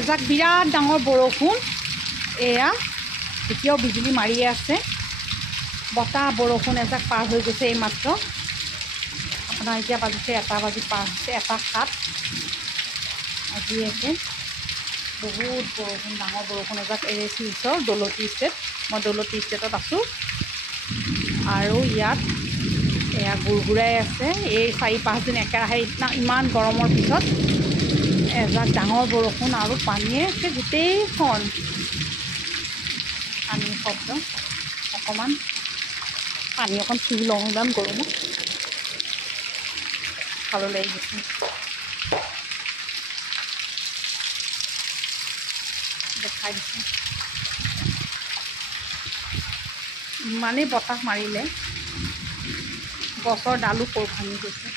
এজাক বিৰাট ডাঙৰ বৰষুণ এয়া এতিয়াও বিজুলী মাৰিয়ে আছে বতাহ বৰষুণ এজাক পাৰ হৈ গৈছে এইমাত্ৰ আপোনাৰ এতিয়া বাজিছে 1 বাজি পাৰ হৈছে 1:07 আজি একে বহুত বৰষুণ ডাঙৰ বৰষুণ এজাক এৰেছি ওচৰ দৌলতি ষ্টেট মই দৌলতি ষ্টেটত আছোঁ আৰু ইয়াত এয়া গুৰগুৰাই আছে এই 4-5 দিন একেৰাহে ইমান গৰমৰ পিছত এজাক ডাঙৰ বৰষুণ আৰু পানীয়ে গোটেইখন পানীৰ শব্দ অকণমান পানী অকণ চুই লওঁ ইমান গৰমত ভালো লাগি গৈছে দেখাই দিছোঁ ইমানেই বতাহ মাৰিলে গছৰ ডালো ভাঙি গৈছে